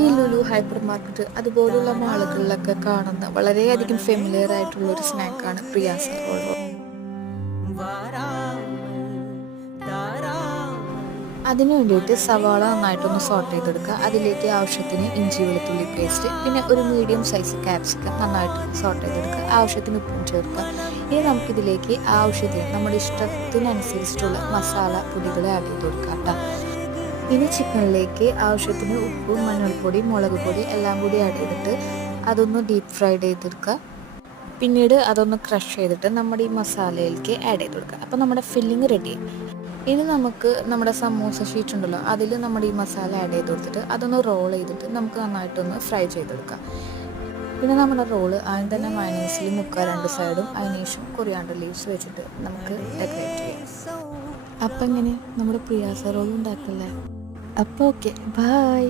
ഈ Lulu hyper market അതുപോലുള്ള മാളുകളിലൊക്കെ കാണുന്ന വളരെയധികം ഫെമിലിയർ ആയിട്ടുള്ള ഒരു സ്നാക്കാണ് പ്രിയാസ റോൾ. അതിന് വേണ്ടിയിട്ട് സവാള നന്നായിട്ടൊന്ന് സോട്ട് ചെയ്തെടുക്കുക. അതിലേക്ക് ആവശ്യത്തിന് ഇഞ്ചി വെളുത്തുള്ളി പേസ്റ്റ്, പിന്നെ ഒരു മീഡിയം സൈസ് ക്യാപ്സിക്കം നന്നായിട്ട് സോട്ട് ചെയ്തെടുക്കുക. ആവശ്യത്തിന് ഉപ്പും ചേർക്കുക. ഇനി നമുക്കിതിലേക്ക് ആവശ്യത്തിന് നമ്മുടെ ഇഷ്ടത്തിനനുസരിച്ചിട്ടുള്ള മസാല പൊടികൾ ആഡ് ചെയ്ത് കൊടുക്കാം കേട്ടോ. ഇനി ചിക്കനിലേക്ക് ആവശ്യത്തിന് ഉപ്പ്, മഞ്ഞൾപ്പൊടി, മുളക് പൊടി എല്ലാം കൂടി ആഡ് ചെയ്തിട്ട് അതൊന്ന് ഡീപ്പ് ഫ്രൈഡ് ചെയ്തെടുക്കുക. പിന്നീട് അതൊന്ന് ക്രഷ് ചെയ്തിട്ട് നമ്മുടെ ഈ മസാലയിലേക്ക് ആഡ് ചെയ്ത് കൊടുക്കുക. അപ്പോൾ നമ്മുടെ ഫില്ലിങ് റെഡി. ഇനി നമുക്ക് നമ്മുടെ സമൂസ ഷീറ്റ് ഉണ്ടല്ലോ, അതിൽ നമ്മുടെ ഈ മസാല ആഡ് ചെയ്ത് കൊടുത്തിട്ട് അതൊന്ന് റോൾ ചെയ്തിട്ട് നമുക്ക് നന്നായിട്ടൊന്ന് ഫ്രൈ ചെയ്തെടുക്കാം. പിന്നെ നമ്മുടെ റോള് ആദ്യം തന്നെ മയോണൈസിൽ മുക്കുക 2 സൈഡും. അതിനുശേഷം കൊറിയാണ്ടർ ലീവ്സ് വെച്ചിട്ട് നമുക്ക് ഡെക്കറേറ്റ് ചെയ്യാം. അപ്പം എങ്ങനെ നമ്മുടെ പ്രിയാസ റോൾ ഉണ്ടാക്കല്ലേ? അപ്പോൾ ഓക്കെ, ബൈ.